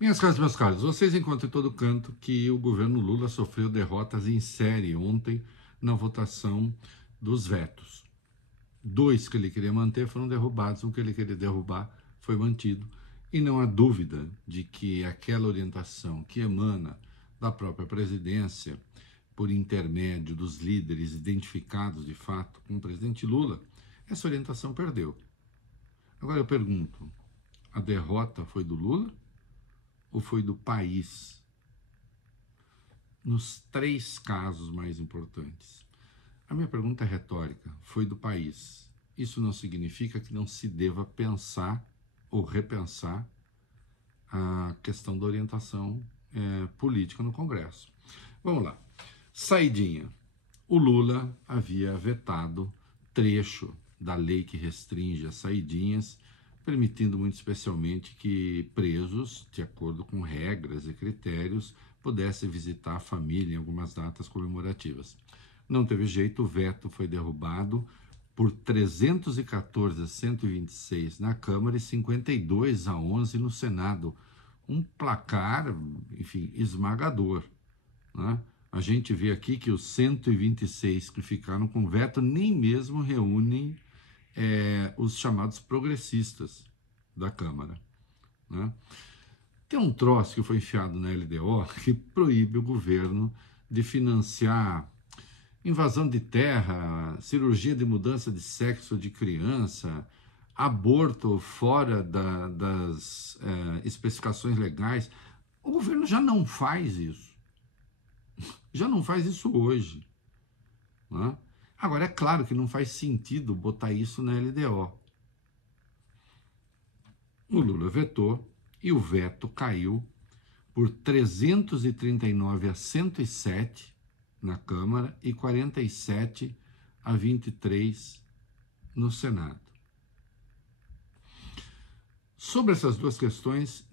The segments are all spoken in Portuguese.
Minhas caras, meus caros, vocês encontram em todo canto que o governo Lula sofreu derrotas em série ontem na votação dos vetos. 2 que ele queria manter foram derrubados, um que ele queria derrubar foi mantido. E não há dúvida de que aquela orientação que emana da própria presidência, por intermédio dos líderes identificados de fato com o presidente Lula, essa orientação perdeu. Agora eu pergunto, a derrota foi do Lula ou foi do país? Nos 3 casos mais importantes. A minha pergunta é retórica, foi do país. Isso não significa que não se deva pensar ou repensar a questão da orientação política no Congresso. Vamos lá. Saidinha. O Lula havia vetado trecho da lei que restringe as saidinhas, permitindo muito especialmente que presos, de acordo com regras e critérios, pudessem visitar a família em algumas datas comemorativas. Não teve jeito, o veto foi derrubado por 314 a 126 na Câmara e 52 a 11 no Senado. Um placar, enfim, esmagador, né? A gente vê aqui que os 126 que ficaram com veto nem mesmo reúnem os chamados progressistas da Câmara, né? Tem um troço que foi enfiado na LDO que proíbe o governo de financiar invasão de terra, cirurgia de mudança de sexo de criança, aborto fora das especificações legais. O governo já não faz isso. Já não faz isso hoje, né? Agora, é claro que não faz sentido botar isso na LDO. O Lula vetou e o veto caiu por 339 a 107 na Câmara e 47 a 23 no Senado. Sobre essas duas questões,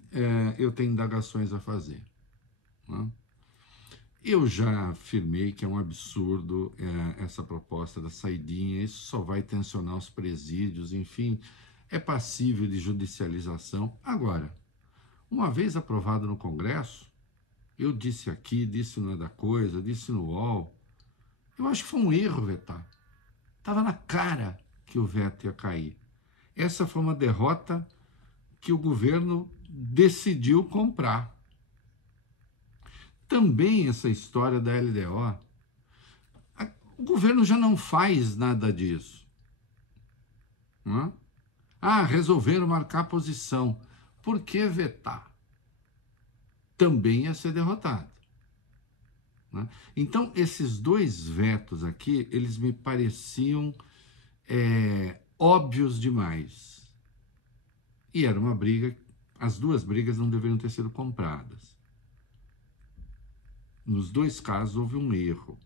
eu tenho indagações a fazer, né? Eu já afirmei que é um absurdo essa proposta da saidinha, isso só vai tensionar os presídios, enfim, é passível de judicialização. Agora, uma vez aprovado no Congresso, eu disse aqui, disse no É da Coisa, disse no UOL, eu acho que foi um erro vetar. Estava na cara que o veto ia cair. Essa foi uma derrota que o governo decidiu comprar. Também essa história da LDO, o governo já não faz nada disso, não é? Resolveram marcar posição. Por que vetar? Também ia ser derrotado, né? Então, esses 2 vetos aqui, eles me pareciam óbvios demais. E era uma briga, as 2 brigas não deveriam ter sido compradas. Nos 2 casos houve um erro.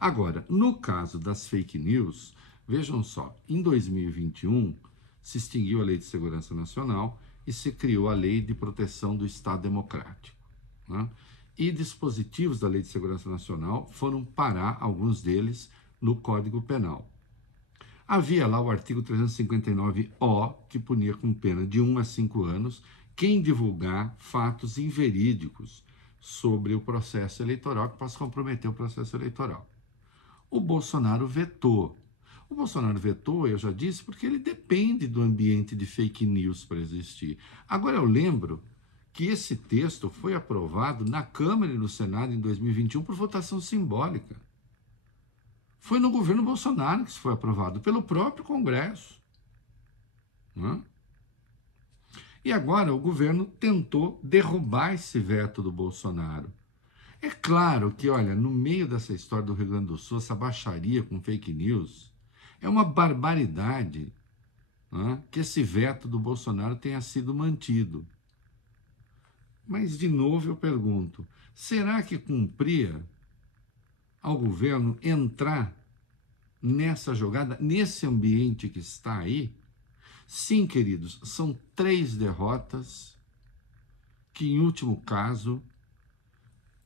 Agora, no caso das fake news, vejam só, em 2021 se extinguiu a Lei de Segurança Nacional e se criou a Lei de Proteção do Estado Democrático, né? E dispositivos da Lei de Segurança Nacional foram parar, alguns deles, no Código Penal. Havia lá o artigo 359-O, que punia com pena de 1 a 5 anos quem divulgar fatos inverídicos sobre o processo eleitoral, que possa comprometer o processo eleitoral. O Bolsonaro vetou. O Bolsonaro vetou, eu já disse, porque ele depende do ambiente de fake news para existir. Agora, eu lembro que esse texto foi aprovado na Câmara e no Senado em 2021 por votação simbólica. Foi no governo Bolsonaro que isso foi aprovado, pelo próprio Congresso, né? E agora o governo tentou derrubar esse veto do Bolsonaro. É claro que, olha, no meio dessa história do Rio Grande do Sul, essa baixaria com fake news, é uma barbaridade, né, que esse veto do Bolsonaro tenha sido mantido. Mas, de novo, eu pergunto, será que cumpria ao governo entrar nessa jogada, nesse ambiente que está aí? Sim, queridos, são 3 derrotas que, em último caso,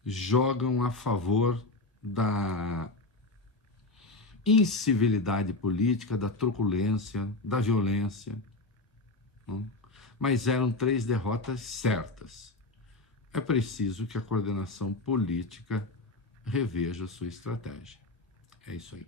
jogam a favor da incivilidade política, da truculência, da violência, não? mas eram 3 derrotas certas. É preciso que a coordenação política reveja sua estratégia. É isso aí.